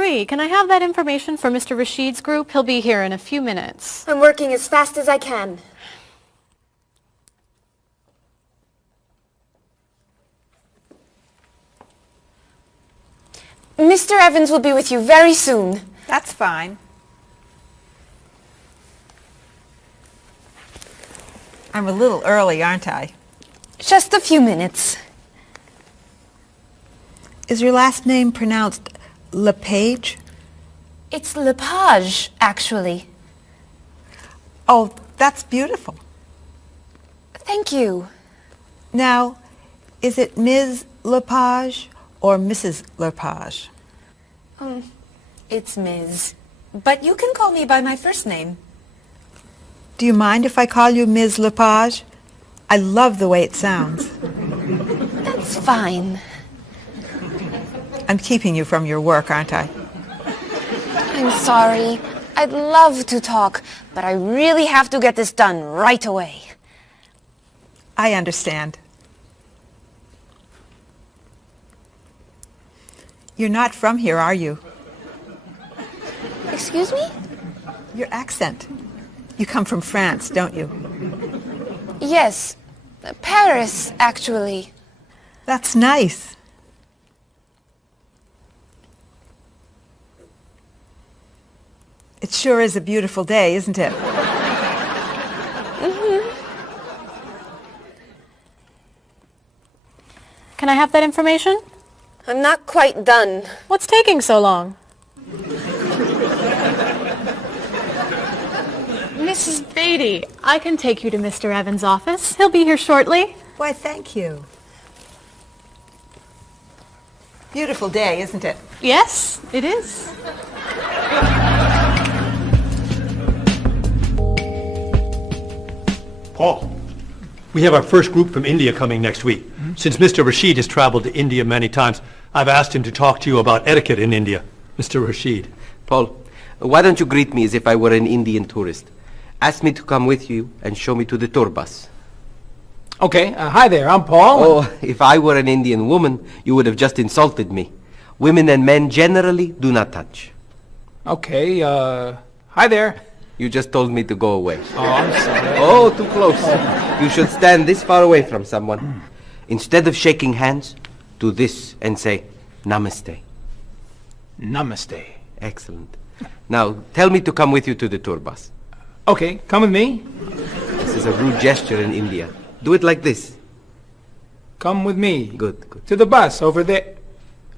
Marie, can I have that information for Mr. Rashid's group? He'll be here in a few minutes. I'm working as fast as I can. Mr. Evans will be with you very soon. That's fine. I'm a little early, aren't I? Just a few minutes. Is your last name pronounced LePage? It's Lepage, actually. Oh, that's beautiful. Thank you. Now, is it Ms. Lepage or Mrs. Lepage? It's Ms. But you can call me by my first name. Do you mind if I call you Ms. Lepage? I love the way it sounds. That's fine. I'm keeping you from your work, aren't I? I'm sorry. I'd love to talk, but I really have to get this done right away. I understand. You're not from here, are you? Excuse me? Your accent. You come from France, don't you? Yes. Paris, actually. That's nice. It sure is a beautiful day, isn't it? Can I have that information? I'm not quite done. What's taking so long? Mrs. Beatty, I can take you to Mr. Evans' office. He'll be here shortly. Why, thank you. Beautiful day, isn't it? Yes, it is. Paul, we have our first group from India coming next week. Since Mr. Rashid has traveled to India many times, I've asked him to talk to you about etiquette in India. Mr. Rashid. Paul, why don't you greet me as if I were an Indian tourist? Ask me to come with you and show me to the tour bus. Okay, hi there, I'm Paul. Oh, if I were an Indian woman, you would have just insulted me. Women and men generally do not touch. Okay, hi there. You just told me to go away. Oh, I'm sorry. Oh, too close. You should stand this far away from someone. Instead of shaking hands, do this and say, Namaste. Namaste. Excellent. Now, tell me to come with you to the tour bus. Okay, come with me. This is a rude gesture in India. Do it like this. Come with me. Good, good. To the bus over there.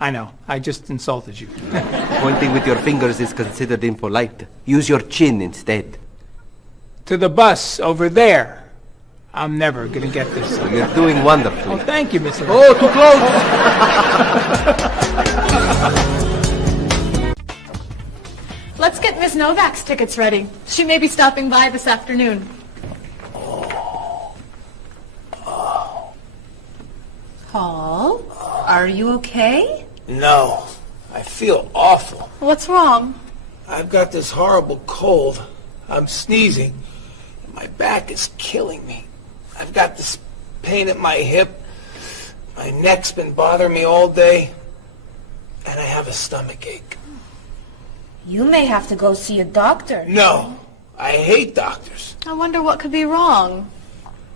I know, I just insulted you. Pointing with your fingers is considered impolite. Use your chin instead. To the bus over there. I'm never gonna get this. You're doing wonderfully. Oh, thank you, Mr. Oh, too close! Let's get Ms. Novak's tickets ready. She may be stopping by this afternoon. Paul, are you okay? No, I feel awful. What's wrong? I've got this horrible cold. I'm sneezing, and my back is killing me. I've got this pain at my hip. My neck's been bothering me all day, and I have a stomach ache. You may have to go see a doctor. No, I hate doctors. I wonder what could be wrong.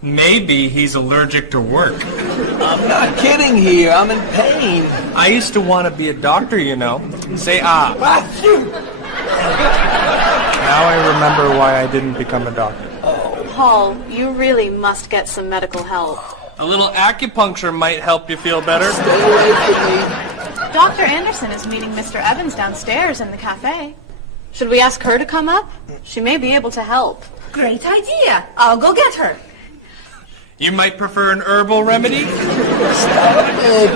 Maybe he's allergic to work. I'm not kidding here. I'm in pain. I used to want to be a doctor, you know. Say ah. Now I remember why I didn't become a doctor. Paul, you really must get some medical help. A little acupuncture might help you feel better. Stay away from me. Dr. Anderson is meeting Mr. Evans downstairs in the cafe. Should we ask her to come up? She may be able to help. Great idea. I'll go get her. You might prefer an herbal remedy? Stop it.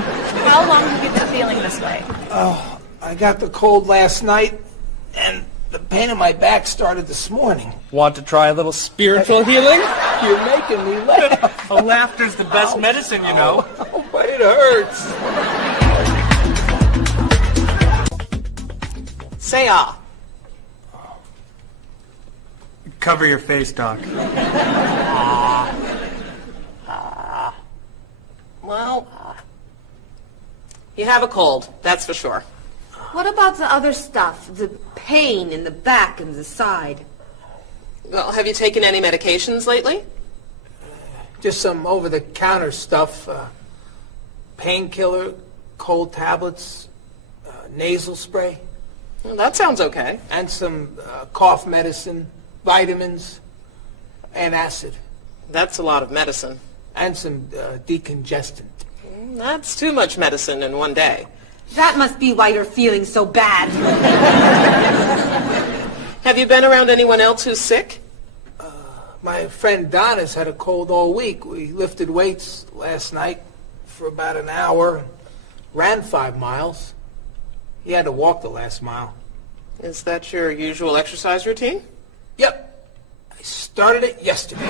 How long have you been feeling this way? Oh, I got the cold last night, and the pain in my back started this morning. Want to try a little spiritual healing? You're making me laugh. Oh, laughter's the best medicine, you know. Oh, but it hurts. Say ah. Cover your face, Doc. Well, you have a cold, that's for sure. What about the other stuff? The pain in the back and the side? Well, have you taken any medications lately? Just some over-the-counter stuff. Painkiller, cold tablets, nasal spray. Well, that sounds okay. And some cough medicine, vitamins, and acid. That's a lot of medicine. And some decongestant. That's too much medicine in one day. That must be why you're feeling so bad. Have you been around anyone else who's sick? My friend Donna's had a cold all week. We lifted weights last night for about an hour, ran 5 miles. He had to walk the last mile. Is that your usual exercise routine? Yep. I started it yesterday.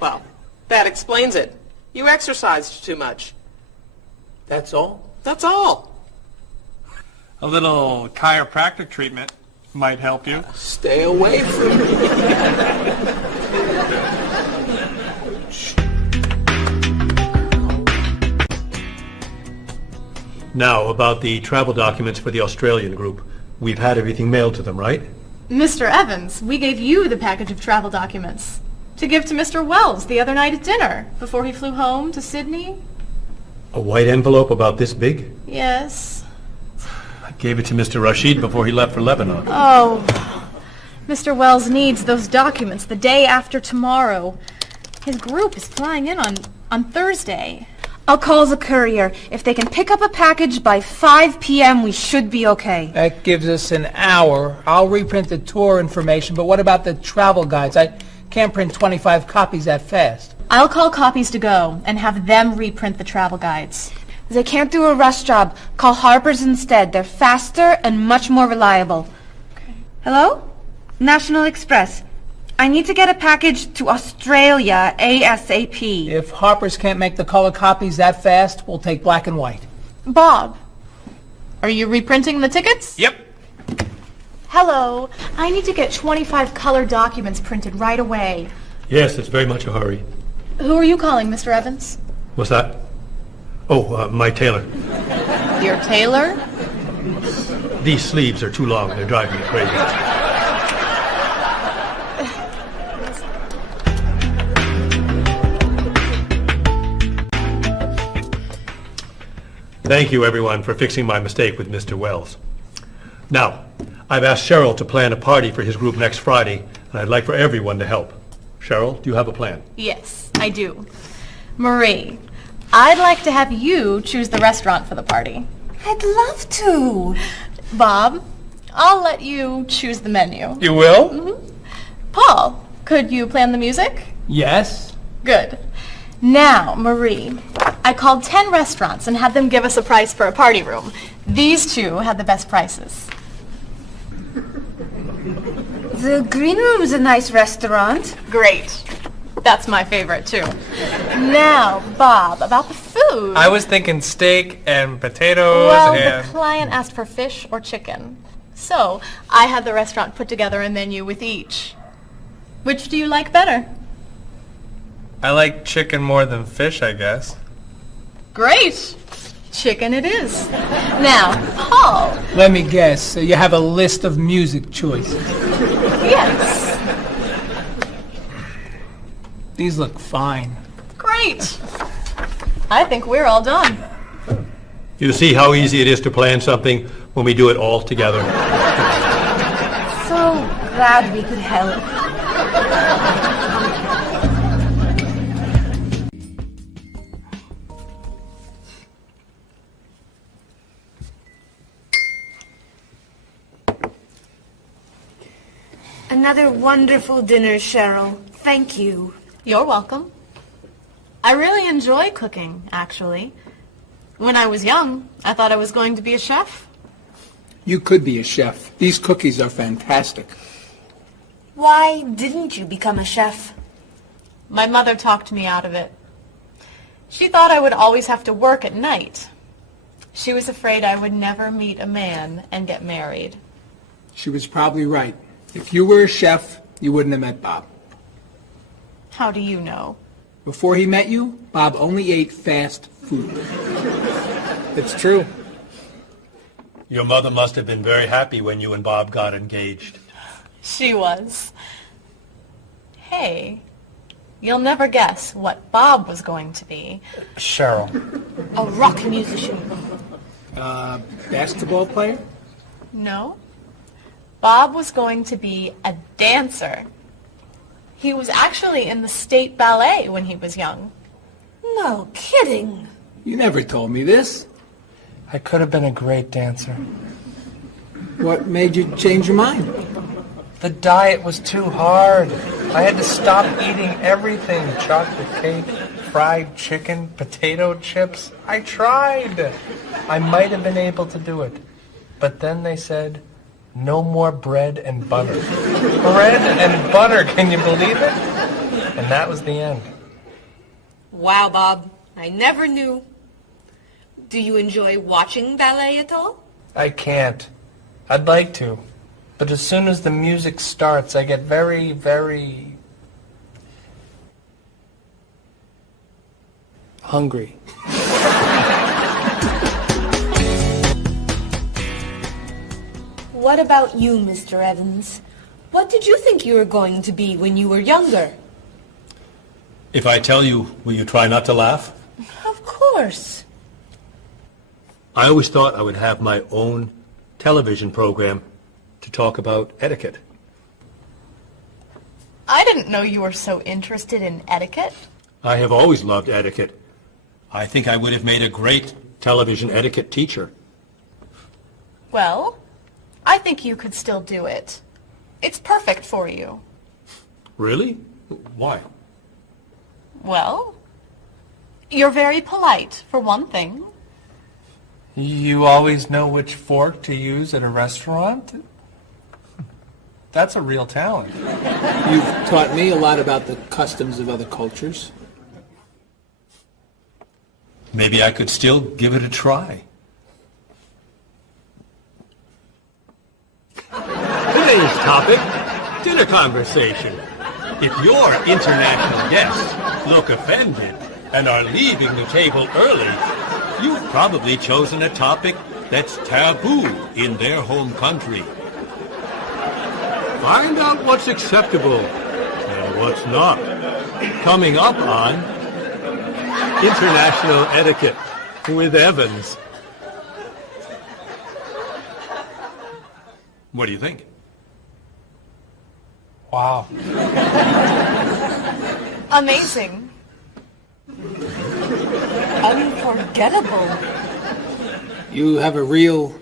Well, that explains it. You exercised too much. That's all? That's all. A little chiropractic treatment might help you. Stay away from me. Now, about the travel documents for the Australian group. We've had everything mailed to them, right? Mr. Evans, we gave you the package of travel documents to give to Mr. Wells the other night at dinner before he flew home to Sydney. A white envelope about this big? Yes. I gave it to Mr. Rashid before he left for Lebanon. Oh, Mr. Wells needs those documents the day after tomorrow. His group is flying in on Thursday. I'll call the courier. If they can pick up a package by 5 p.m., we should be okay. That gives us an hour. I'll reprint the tour information, but what about the travel guides? I can't print 25 copies that fast. I'll call Copies to Go and have them reprint the travel guides. They can't do a rush job. Call Harper's instead. They're faster and much more reliable. Okay. Hello? National Express. I need to get a package to Australia ASAP. If Harper's can't make the color copies that fast, we'll take black and white. Bob, are you reprinting the tickets? Yep. Hello. I need to get 25 color documents printed right away. Yes, it's very much a hurry. Who are you calling, Mr. Evans? What's that? Oh, my tailor. Your tailor? These sleeves are too long. They're driving me crazy. Thank you, everyone, for fixing my mistake with Mr. Wells. Now, I've asked Cheryl to plan a party for his group next Friday, and I'd like for everyone to help. Cheryl, do you have a plan? Yes, I do. Marie, I'd like to have you choose the restaurant for the party. I'd love to. Bob, I'll let you choose the menu. You will? Mm-hmm. Paul, could you plan the music? Yes. Good. Now, Marie, I called 10 restaurants and had them give us a price for a party room. These two had the best prices. The Green Room's a nice restaurant. Great. That's my favorite, too. Now, Bob, about the food. I was thinking steak and potatoes Well, and... the client asked for fish or chicken. So, I had the restaurant put together a menu with each. Which do you like better? I like chicken more than fish, I guess. Great. Chicken it is. Now, Paul. Let me guess. So you have a list of music choices. Yes. These look fine. Great. I think we're all done. You see how easy it is to plan something when we do it all together? So glad we could help. Another wonderful dinner, Cheryl. Thank you. You're welcome. I really enjoy cooking, actually. When I was young, I thought I was going to be a chef. You could be a chef. These cookies are fantastic. Why didn't you become a chef? My mother talked me out of it. She thought I would always have to work at night. She was afraid I would never meet a man and get married. She was probably right. If you were a chef, you wouldn't have met Bob. How do you know? Before he met you, Bob only ate fast food. It's true. Your mother must have been very happy when you and Bob got engaged. She was. Hey, you'll never guess what Bob was going to be. Cheryl. A rock musician. Basketball player? No. Bob was going to be a dancer. He was actually in the state ballet when he was young. No kidding. You never told me this. I could have been a great dancer. What made you change your mind? The diet was too hard. I had to stop eating everything. Chocolate cake, fried chicken, potato chips. I tried. I might have been able to do it. But then they said, no more bread and butter. Bread and butter, can you believe it? And that was the end. Wow, Bob. I never knew. Do you enjoy watching ballet at all? I can't. I'd like to. But as soon as the music starts, I get very, very hungry. What about you, Mr. Evans? What did you think you were going to be when you were younger? If I tell you, will you try not to laugh? Of course. I always thought I would have my own television program to talk about etiquette. I didn't know you were so interested in etiquette. I have always loved etiquette. I think I would have made a great television etiquette teacher. Well, I think you could still do it. It's perfect for you. Really? Why? Well, you're very polite, for one thing. You always know which fork to use at a restaurant? That's a real talent. You've taught me a lot about the customs of other cultures. Maybe I could still give it a try. Today's topic, dinner conversation. If your international guests look offended and are leaving the table early, you've probably chosen a topic that's taboo in their home country. Find out what's acceptable and what's not. Coming up on International Etiquette with Evans. What do you think? Wow. Amazing. Unforgettable. You have a real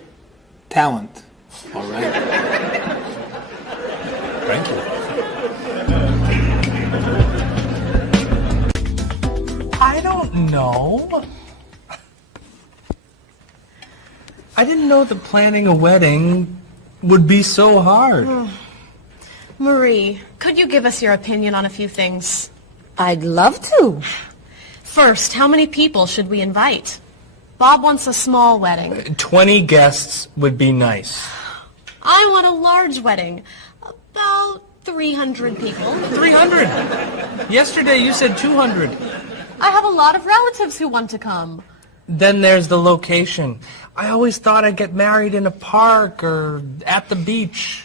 talent, all right? Thank you. I don't know. I didn't know that planning a wedding would be so hard. Marie, could you give us your opinion on a few things? I'd love to. First, how many people should we invite? Bob wants a small wedding. 20 guests would be nice. I want a large wedding. About 300 people. 300? Yesterday you said 200. I have a lot of relatives who want to come. Then there's the location. I always thought I'd get married in a park or at the beach.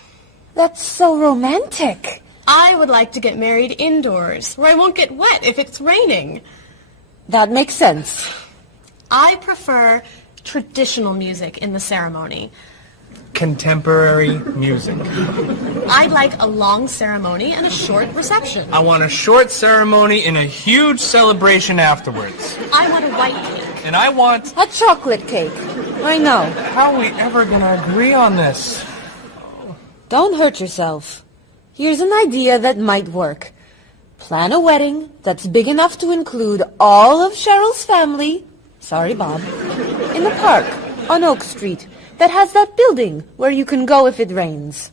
That's so romantic. I would like to get married indoors, where I won't get wet if it's raining. That makes sense. I prefer traditional music in the ceremony. Contemporary music. I'd like a long ceremony and a short reception. I want a short ceremony and a huge celebration afterwards. I want a white cake. And I want... A chocolate cake. I know. How are we ever going to agree on this? Don't hurt yourself. Here's an idea that might work. Plan a wedding that's big enough to include all of Cheryl's family, sorry Bob, in the park on Oak Street that has that building where you can go if it rains.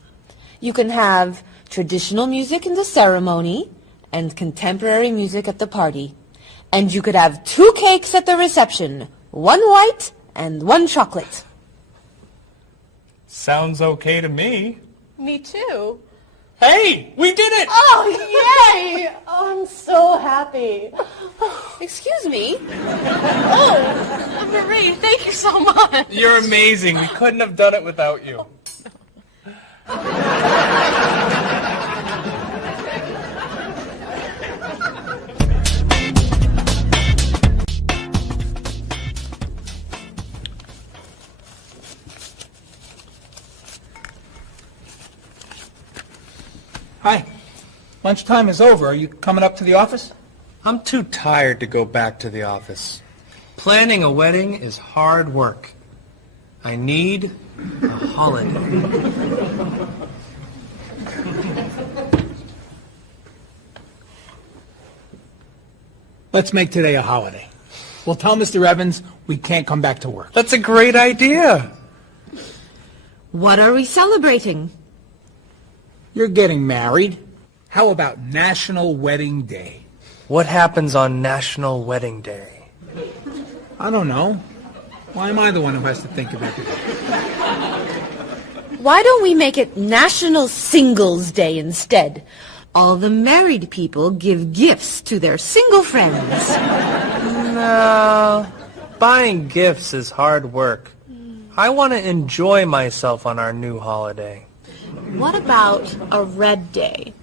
You can have traditional music in the ceremony and contemporary music at the party. And you could have 2 cakes at the reception, 1 white and 1 chocolate. Sounds okay to me. Me too. Hey, we did it! Oh, yay! Oh, I'm so happy. Excuse me? Oh, Marie, thank you so much. You're amazing. We couldn't have done it without you. Hi. Lunchtime is over. Are you coming up to the office? I'm too tired to go back to the office. Planning a wedding is hard work. I need a holiday. Let's make today a holiday. We'll tell Mr. Evans we can't come back to work. That's a great idea. What are we celebrating? You're getting married. How about National Wedding Day? What happens on National Wedding Day? I don't know. Why am I the one who has to think of everything? Why don't we make it National Singles Day instead? All the married people give gifts to their single friends. No, buying gifts is hard work. I want to enjoy myself on our new holiday. What about a red day?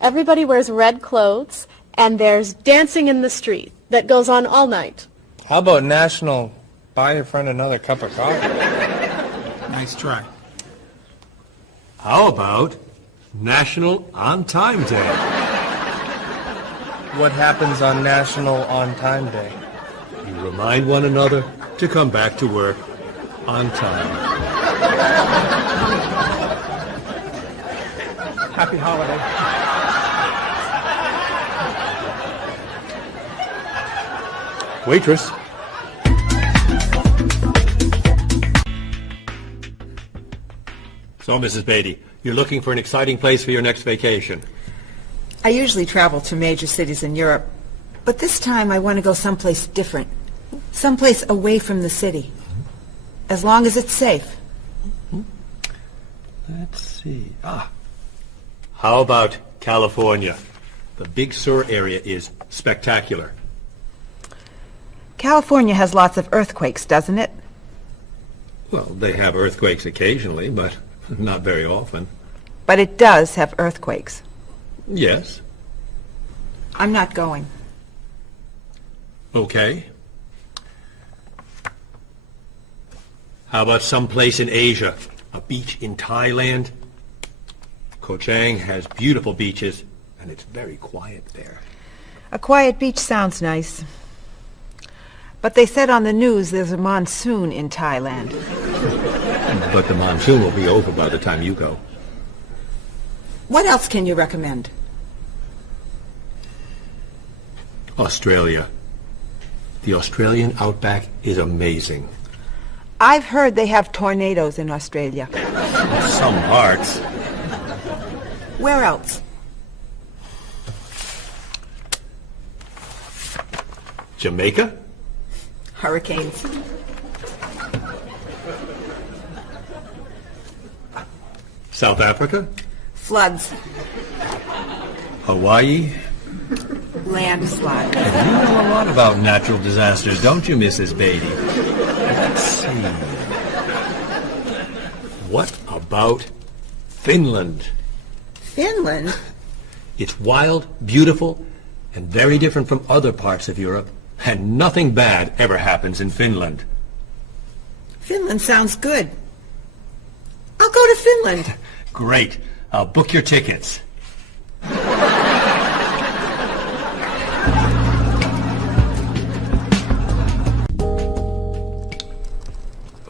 Everybody wears red clothes, and there's dancing in the street that goes on all night. How about National Buy Your Friend Another Cup of Coffee? Nice try. How about National On Time Day? What happens on National On Time Day? You remind one another to come back to work on time. Happy holiday. Waitress. So, Mrs. Beatty, you're looking for an exciting place for your next vacation. I usually travel to major cities in Europe, but this time I want to go someplace different. Someplace away from the city. As long as it's safe. Let's see. How about California? The Big Sur area is spectacular. California has lots of earthquakes, doesn't it? Well, they have earthquakes occasionally, but not very often. But it does have earthquakes. Yes. I'm not going. Okay. How about someplace in Asia? A beach in Thailand? Koh Chang has beautiful beaches, and it's very quiet there. A quiet beach sounds nice. But they said on the news there's a monsoon in Thailand. But the monsoon will be over by the time you go. What else can you recommend? Australia. The Australian outback is amazing. I've heard they have tornadoes in Australia. Some parts. Where else? Jamaica? Hurricanes. South Africa? Floods. Hawaii? Landslides. You know a lot about natural disasters, don't you, Mrs. Beatty? Let's see. What about Finland? Finland? It's wild, beautiful, and very different from other parts of Europe, and nothing bad ever happens in Finland. Finland sounds good. I'll go to Finland. Great. I'll book your tickets.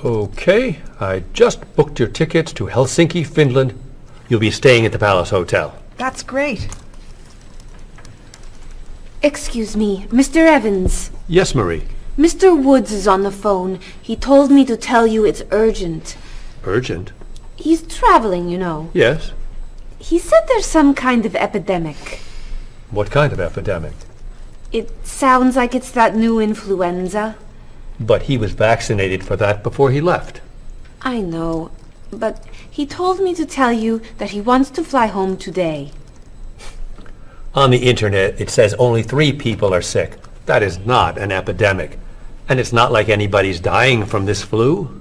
Okay, I just booked your tickets to Helsinki, Finland. You'll be staying at the Palace Hotel. That's great. Excuse me, Mr. Evans. Yes, Marie. Mr. Woods is on the phone. He told me to tell you it's urgent. Urgent? He's traveling, you know. Yes. He said there's some kind of epidemic. What kind of epidemic? It sounds like it's that new influenza. But he was vaccinated for that before he left. I know, but He told me to tell you that he wants to fly home today. On the internet, it says only 3 people are sick. That is not an epidemic. And it's not like anybody's dying from this flu.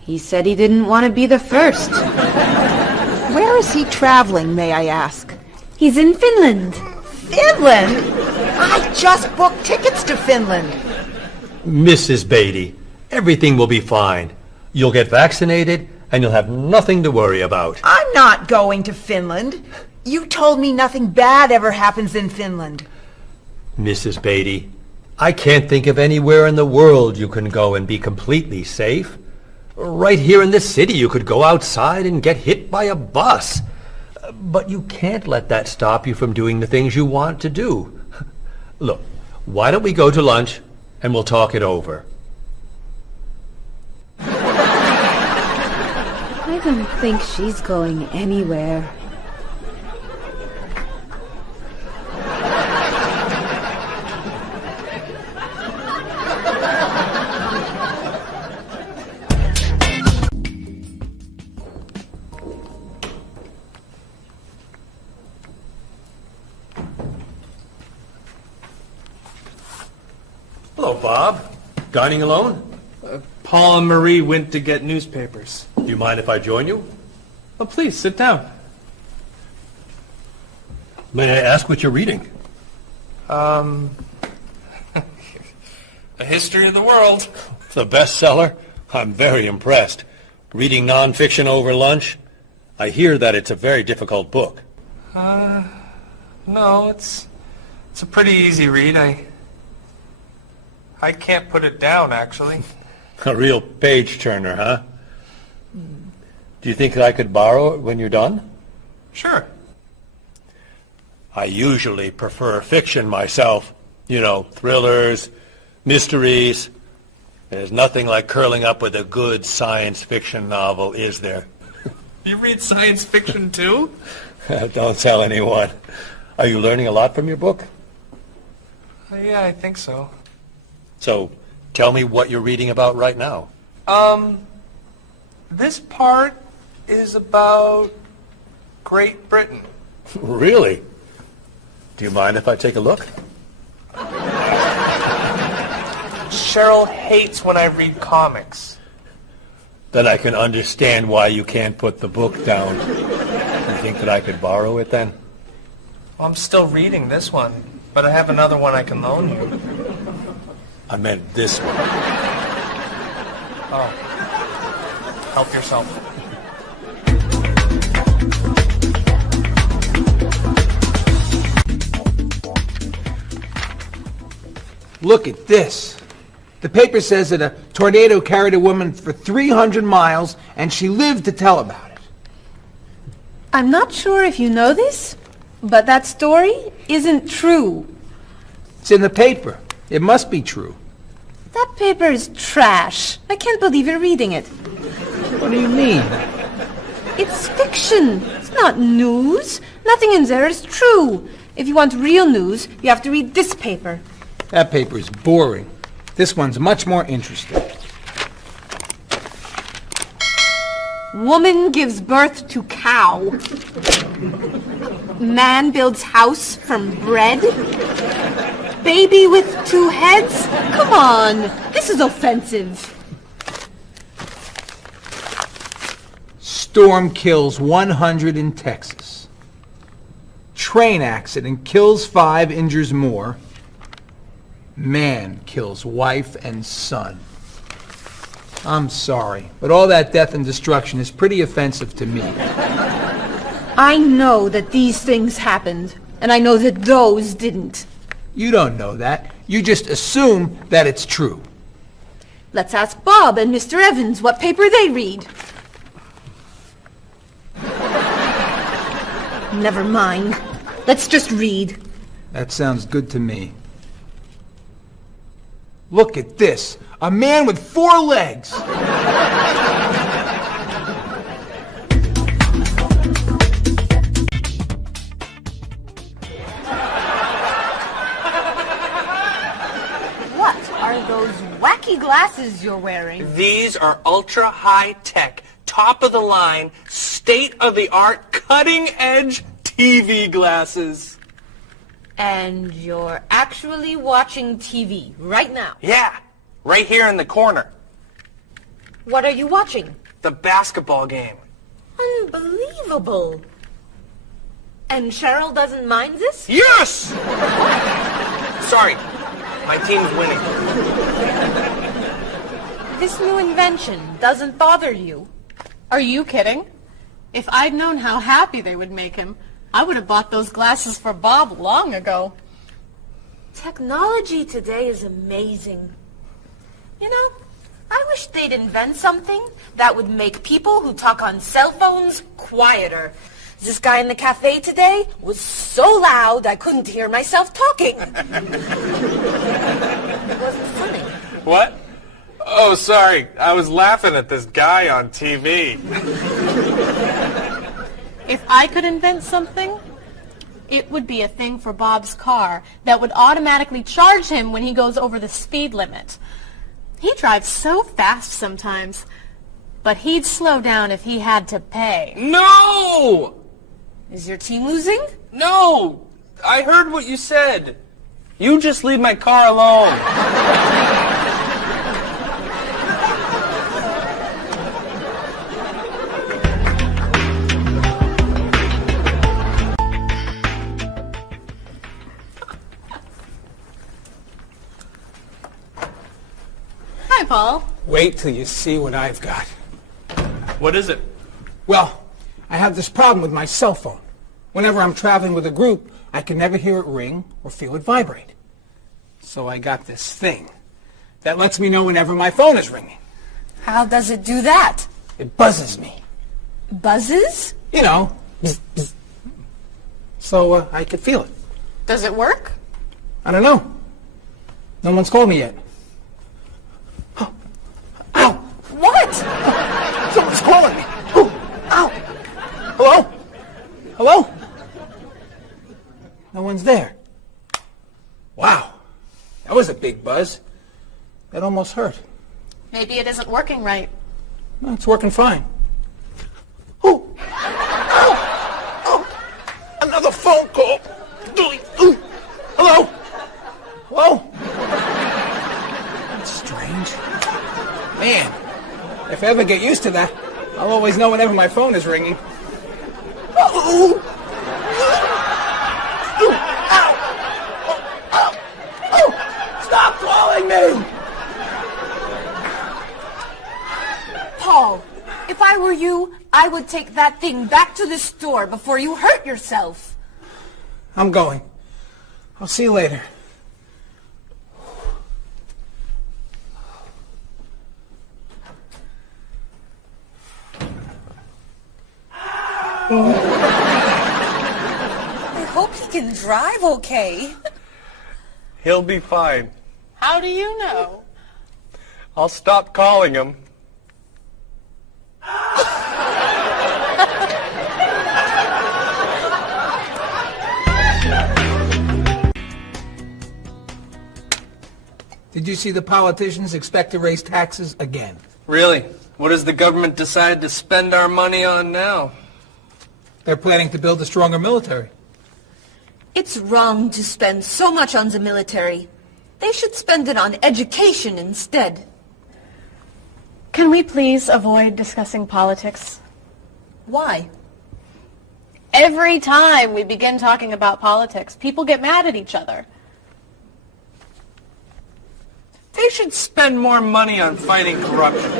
He said he didn't want to be the first. Where is he traveling, may I ask? He's in Finland. Finland? I just booked tickets to Finland. Mrs. Beatty, everything will be fine. You'll get vaccinated, and you'll have nothing to worry about. I'm not going to Finland. You told me nothing bad ever happens in Finland. Mrs. Beatty, I can't think of anywhere in the world you can go and be completely safe. Right here in this city, you could go outside and get hit by a bus. But you can't let that stop you from doing the things you want to do. Look, why don't we go to lunch and we'll talk it over? I don't think she's going anywhere. Hello, Bob. Dining alone? Paul and Marie went to get newspapers. Do you mind if I join you? Oh, please, sit down. May I ask what you're reading? A history of the world. It's a bestseller? I'm very impressed. Reading nonfiction over lunch? I hear that it's a very difficult book. No, it's a pretty easy read. I can't put it down, actually. A real page-turner, huh? Do you think I could borrow it when you're done? Sure. I usually prefer fiction myself. You know, thrillers, mysteries. There's nothing like curling up with a good science fiction novel, is there? You read science fiction, too? Don't tell anyone. Are you learning a lot from your book? Yeah, I think so. So, tell me what you're reading about right now. This part is about Great Britain. Really? Do you mind if I take a look? Cheryl hates when I read comics. Then I can understand why you can't put the book down. You think that I could borrow it then? Well, I'm still reading this one, but I have another one I can loan you. I meant this one. Oh. Help yourself. Look at this. The paper says that a tornado carried a woman for 300 miles, and she lived to tell about it. I'm not sure if you know this, but that story isn't true. It's in the paper. It must be true. That paper is trash. I can't believe you're reading it. What do you mean? It's fiction. It's not news. Nothing in there is true. If you want real news, you have to read this paper. That paper is boring. This one's much more interesting. Woman gives birth to cow. Man builds house from bread. Baby with 2 heads? Come on, this is offensive. Storm kills 100 in Texas. Train accident kills 5, injures more. Man kills wife and son. I'm sorry, but all that death and destruction is pretty offensive to me. I know that these things happened, and I know that those didn't. You don't know that. You just assume that it's true. Let's ask Bob and Mr. Evans what paper they read. Never mind. Let's just read. That sounds good to me. Look at this. A man with 4 legs. What are those wacky glasses you're wearing? These are ultra high tech, top-of-the-line, state-of-the-art, cutting-edge TV glasses. And you're actually watching TV right now? Yeah, right here in the corner. What are you watching? The basketball game. Unbelievable. And Cheryl doesn't mind this? Yes! Sorry, my team's winning. This new invention doesn't bother you? Are you kidding? If I'd known how happy they would make him, I would have bought those glasses for Bob long ago. Technology today is amazing. You know, I wish they'd invent something that would make people who talk on cell phones quieter. This guy in the cafe today was so loud I couldn't hear myself talking. It wasn't funny. What? Oh, sorry. I was laughing at this guy on TV. If I could invent something, it would be a thing for Bob's car that would automatically charge him when he goes over the speed limit. He drives so fast sometimes, but he'd slow down if he had to pay. No! Is your team losing? No! I heard what you said. You just leave my car alone. Hi, Paul. Wait till you see what I've got. What is it? Well, I have this problem with my cell phone. Whenever I'm traveling with a group, I can never hear it ring or feel it vibrate. So I got this thing that lets me know whenever my phone is ringing. How does it do that? It buzzes me. Buzzes? You know, bzz, bzz. So I could feel it. Does it work? I don't know. No one's called me yet. Ow! What? Someone's calling me. Ooh, ow! Hello? Hello? No one's there. Wow. That was a big buzz. That almost hurt. Maybe it isn't working right. No, it's working fine. Ooh! Ow! Oh! Another phone call. Ooh. Hello? Hello? That's strange. Man, if I ever get used to that, I'll always know whenever my phone is ringing. Oh! Ow! Oh! Oh! Stop calling me! Paul, if I were you, I would take that thing back to the store before you hurt yourself. I'm going. I'll see you later. I hope he can drive okay. He'll be fine. How do you know? I'll stop calling him. Did you see the politicians expect to raise taxes again? Really? What does the government decide to spend our money on now? They're planning to build a stronger military. It's wrong to spend so much on the military. They should spend it on education instead. Can we please avoid discussing politics? Why? Every time we begin talking about politics, people get mad at each other. They should spend more money on fighting corruption.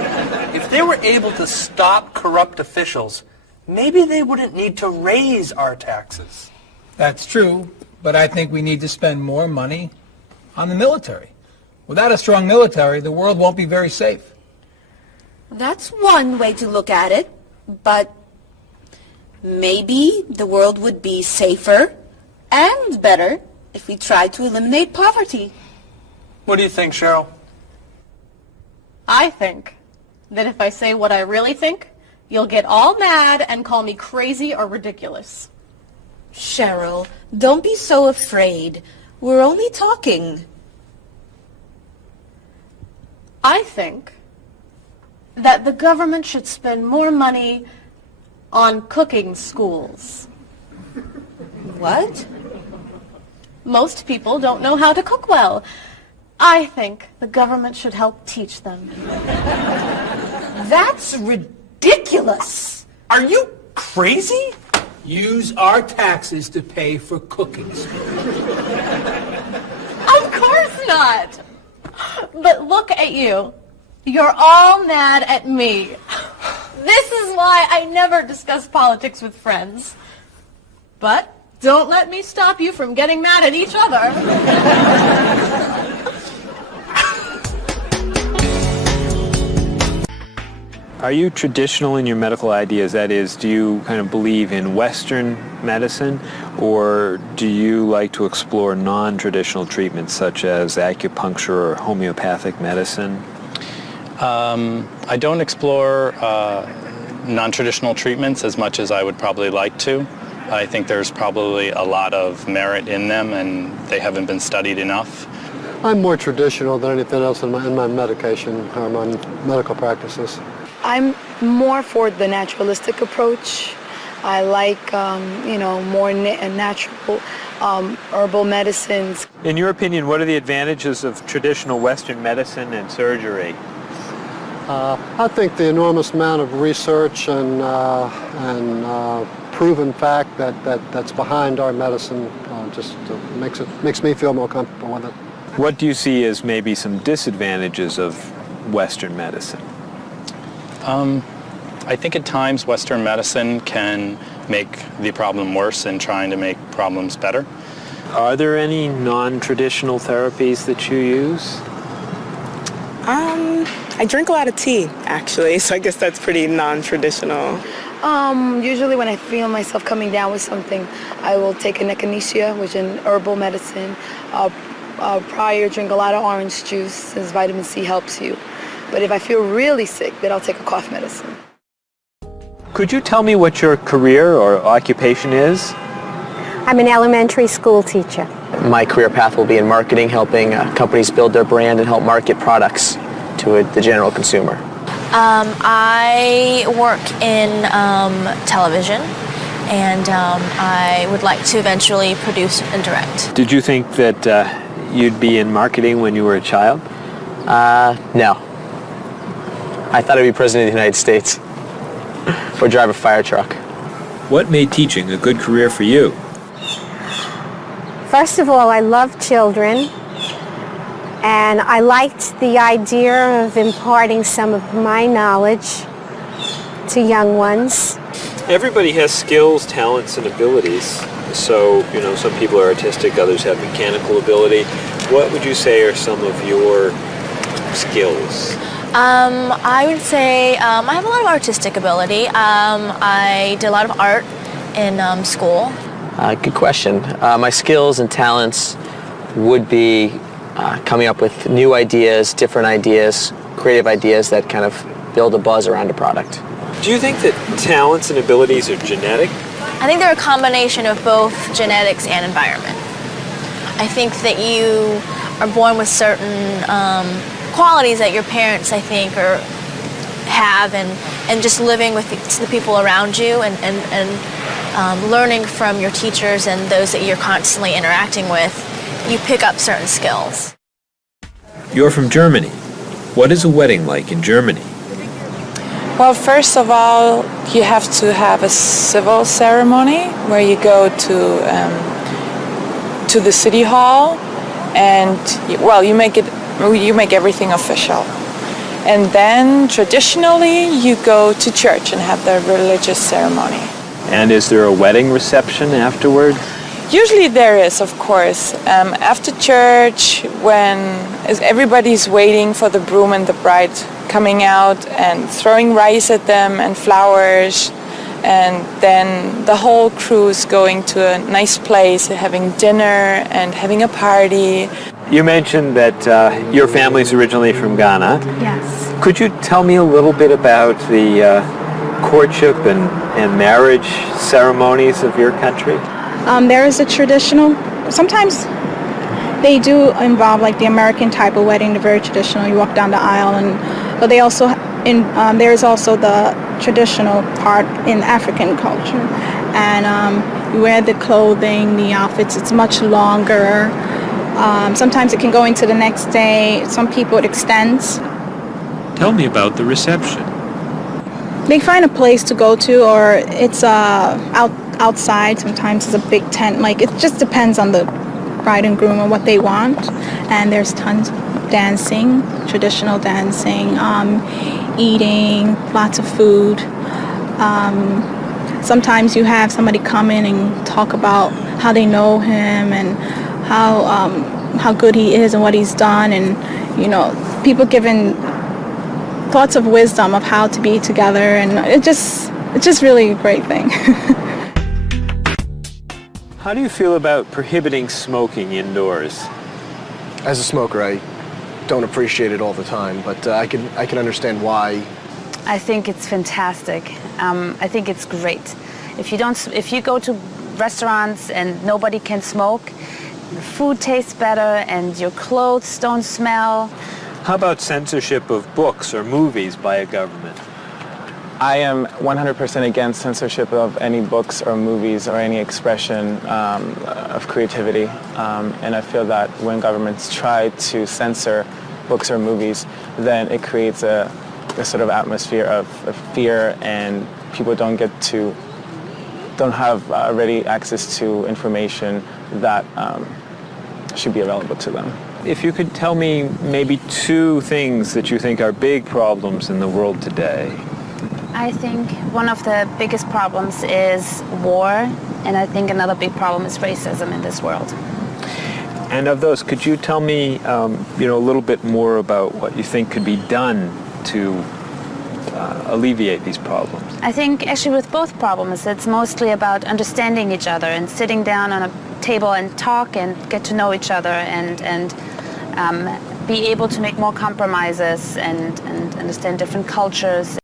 If they were able to stop corrupt officials, maybe they wouldn't need to raise our taxes. That's true, but I think we need to spend more money on the military. Without a strong military, the world won't be very safe. That's one way to look at it, but maybe the world would be safer and better if we tried to eliminate poverty. What do you think, Cheryl? I think that if I say what I really think, you'll get all mad and call me crazy or ridiculous. Cheryl, don't be so afraid. We're only talking. I think that the government should spend more money on cooking schools. What? Most people don't know how to cook well. I think the government should help teach them. That's ridiculous. Are you crazy? Use our taxes to pay for cooking school. Of course not. But look at you. You're all mad at me. This is why I never discuss politics with friends. But don't let me stop you from getting mad at each other. Are you traditional in your medical ideas? That is, do you kind of believe in Western medicine, or do you like to explore non-traditional treatments such as acupuncture or homeopathic medicine? I don't explore non-traditional treatments as much as I would probably like to. I think there's probably a lot of merit in them, and they haven't been studied enough. I'm more traditional than anything else in my medication or my medical practices. I'm more for the naturalistic approach. I like, more natural herbal medicines. In your opinion, what are the advantages of traditional Western medicine and surgery? I think the enormous amount of research and proven fact that's behind our medicine just makes me feel more comfortable with it. What do you see as maybe some disadvantages of Western medicine? I think at times Western medicine can make the problem worse in trying to make problems better. Are there any non-traditional therapies that you use? I drink a lot of tea, actually, so I guess that's pretty non-traditional. Usually when I feel myself coming down with something, I will take an echinacea, which is an herbal medicine. Prior, drink a lot of orange juice, as vitamin C helps you. But if I feel really sick, then I'll take a cough medicine. Could you tell me what your career or occupation is? I'm an elementary school teacher. My career path will be in marketing, helping companies build their brand and help market products to the general consumer. I work in television, and I would like to eventually produce and direct. Did you think that you'd be in marketing when you were a child? No. I thought I'd be president of the United States or drive a fire truck. What made teaching a good career for you? First of all, I love children, and I liked the idea of imparting some of my knowledge to young ones. Everybody has skills, talents, and abilities. So, some people are artistic, others have mechanical ability. What would you say are some of your skills? I would say I have a lot of artistic ability. I did a lot of art in school. Good question. My skills and talents would be coming up with new ideas, different ideas, creative ideas that kind of build a buzz around a product. Do you think that talents and abilities are genetic? I think they're a combination of both genetics and environment. I think that you are born with certain qualities that your parents, I think, have, and just living with the people around you and learning from your teachers and those that you're constantly interacting with, you pick up certain skills. You're from Germany. What is a wedding like in Germany? Well, first of all, you have to have a civil ceremony where you go to the city hall, and you make everything official. And then traditionally you go to church and have the religious ceremony. And is there a wedding reception afterward? Usually there is, of course. After church, when everybody's waiting for the groom and the bride coming out and throwing rice at them and flowers, and then the whole crew's going to a nice place, having dinner and having a party. You mentioned that your family's originally from Ghana. Yes. Could you tell me a little bit about the courtship and marriage ceremonies of your country? There is a traditional, sometimes they do involve like the American type of wedding, the very traditional, you walk down the aisle, but they also there is also the traditional part in African culture, and you wear the clothing, the outfits. It's much longer. Sometimes it can go into the next day. Some people it extends. Tell me about the reception. They find a place to go to, or it's outside. Sometimes it's a big tent. Like, it just depends on the bride and groom and what they want. And there's tons of dancing, traditional dancing, eating, lots of food. Sometimes you have somebody come in and talk about how they know him and how good he is and what he's done, and people giving thoughts of wisdom of how to be together, and it's just really a great thing. How do you feel about prohibiting smoking indoors? As a smoker, I don't appreciate it all the time, but I can understand why. I think it's fantastic. I think it's great. If you go to restaurants and nobody can smoke, the food tastes better and your clothes don't smell. How about censorship of books or movies by a government? I am 100% against censorship of any books or movies or any expression of creativity. And I feel that when governments try to censor books or movies, then it creates a sort of atmosphere of fear, and people don't have ready access to information that should be available to them. If you could tell me maybe two things that you think are big problems in the world today. I think one of the biggest problems is war, and I think another big problem is racism in this world. And of those, could you tell me a little bit more about what you think could be done to alleviate these problems? I think actually with both problems, it's mostly about understanding each other and sitting down on a table and talk and get to know each other and be able to make more compromises and understand different cultures.